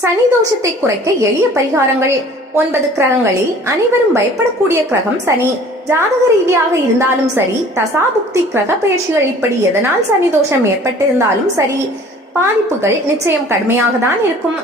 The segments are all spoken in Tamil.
சனி தோஷத்தை குறைக்க எளிய பரிகாரங்கள். ஒன்பது கிரகங்களில் அனைவரும் பயப்படக்கூடிய கிரகம் சனி. ஜாதக ரீதியாக இருந்தாலும் சரி தசாபுக்தி கிரக பயிற்சிகள் இப்படி எதனால் சனி தோஷம் ஏற்பட்டிருந்தாலும் சரி பாதிப்புகள் நிச்சயம் கடுமையாக தான் இருக்கும்.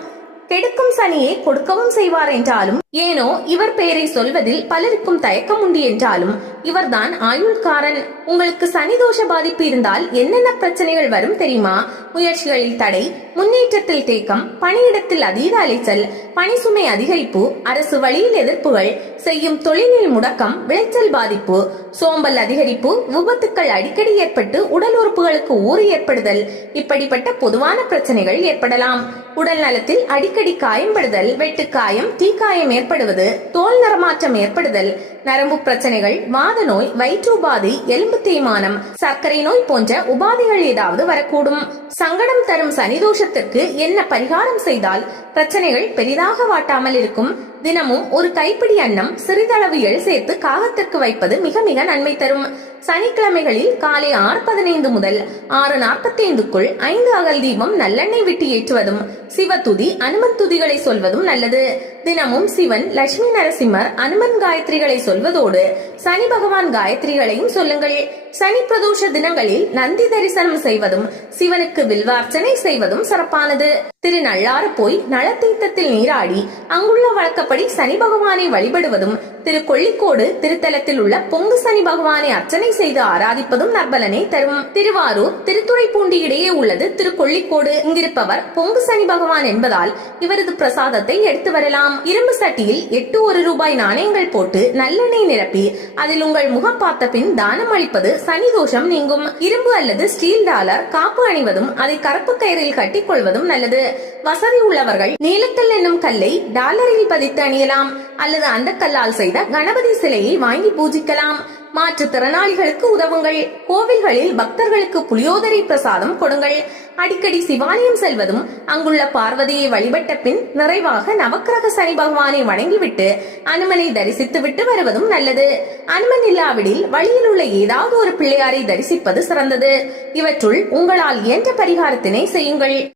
கெடுக்கும் சனியை கொடுக்கவும் செய்வார் என்றாலும் ஏனோ இவர் பெயரை சொல்வதில் பலருக்கும் தயக்கம் உண்டு என்றாலும் இவர்தான் ஆயுள்காரன். உங்களுக்கு சனி தோஷ பாதிப்பு இருந்தால் என்னென்ன பிரச்சனைகள் வரும் தெரியுமா? முயற்சிகளில் தடை முன்னேற்றத்தில் தேக்கம் பணியிடத்தில் அதீத அலைச்சல் பணி சுமை அதிகரிப்பு அரசு வழியில் எதிர்ப்புகள் செய்யும் தொழிலில் முடக்கம் விளைச்சல் பாதிப்பு சோம்பல் அதிகரிப்பு விபத்துக்கள் அடிக்கடி ஏற்பட்டு உடல் உறுப்புகளுக்கு ஊறு ஏற்படுதல் இப்படிப்பட்ட பொதுவான பிரச்சனைகள் ஏற்படலாம். உடல் நலத்தில் அடிக்கடி காயம்படுதல் வெட்டுக்காயம் தீக்காயம் ஏற்படுவது தோல் நரமாற்றம் ஏற்படுதல் நரம்பு பிரச்சனைகள் வாத நோய் வயிற்றுபாதி எலும்பு தேய்மானம் சர்க்கரை நோய் போன்ற உபாதைகள் ஏதாவது வரக்கூடும். சங்கடம் தரும் சனிதோஷத்திற்கு என்ன பரிகாரம் செய்தால் பிரச்சனைகள் பெரிதாக வாட்டாமல் இருக்கும். தினமும் ஒரு கைப்பிடி அன்னம் சிறிதளவு எள் சேர்த்து காகத்திற்கு வைப்பது மிக மிக நன்மை தரும். சனிக்கிழமைகளில் காலை ஆறு பதினைந்து முதல் ஆறு நாற்பத்தைந்துக்குள் ஐந்து அகல் தீபம் நல்லெண்ணெய் விட்டு ஏற்றுவதும் சிவதுதி அனுமன் துதிகளை சொல்வதும் நல்லது. தினமும் சிவன் லட்சுமி நரசிம்மர் அனுமன் காயத்ரிகளை சொல்வதோடு சனி பகவான் காயத்ரிகளையும் சொல்லுங்கள். சனி பிரதோஷ தினங்களில் நந்தி தரிசனம் செய்வதும் சிவனுக்கு வில்வார்ச்சனை செய்வதும் சிறப்பானது. திரு நள்ளாறு போய் நலத்தீர்த்தத்தில் நீராடி அங்குள்ள வழக்கப்படி சனி பகவானை வழிபடுவதும் திரு கொள்ளிக்கோடு திருத்தலத்தில் உள்ள பொங்கு சனி பகவானை அர்ச்சனை செய்து ஆராதிப்பதும் நற்பலனை தரும். திருவாரூர் திருத்துறைப்பூண்டி இடையே உள்ளது திருக்கொள்ளிக்கோடு. இங்கிருப்பவர் பொங்கு சனி பகவான் என்பதால் இவரது பிரசாதத்தை எடுத்து வரலாம். இரும்பு சட்டியில் எட்டு ஒரு ரூபாய் நாணயங்கள் போட்டு நல்லெண்ணெய் நிரப்பி அதில் உங்கள் முகம் பார்த்த பின் தானம் அளிப்பது சனி தோஷம் நீங்கும். இரும்பு அல்லது ஸ்டீல் டாலர் காப்பு அணிவதும் அதை கருப்பு கயிறில் கட்டிக் கொள்வதும் நல்லது. வசதி உள்ளவர்கள் நீலக்கல் என்னும் கல்லை டாலரில் பதித்து அணியலாம். அல்லது அந்த கல்லால் செய்த கணபதி சிலையை வாங்கி பூஜிக்கலாம். மாற்றுத்திறனாளிகளுக்கு உதவுங்கள். கோவில்களில் பக்தர்களுக்கு புளியோதரை பிரசாதம் கொடுங்கள். அடிக்கடி சிவாலயம் செல்வதும் அங்குள்ள பார்வதியை வழிபட்ட பின் நிறைவாக நவக்கிரக சனி பகவானை வணங்கிவிட்டு அனுமனை தரிசித்து விட்டு வருவதும் நல்லது. அனுமன் இல்லாவிடில் வழியில் உள்ள ஏதாவது ஒரு பிள்ளையாரை தரிசிப்பது சிறந்தது. இவற்றுள் உங்களால் இயன்ற பரிகாரத்தினை செய்யுங்கள்.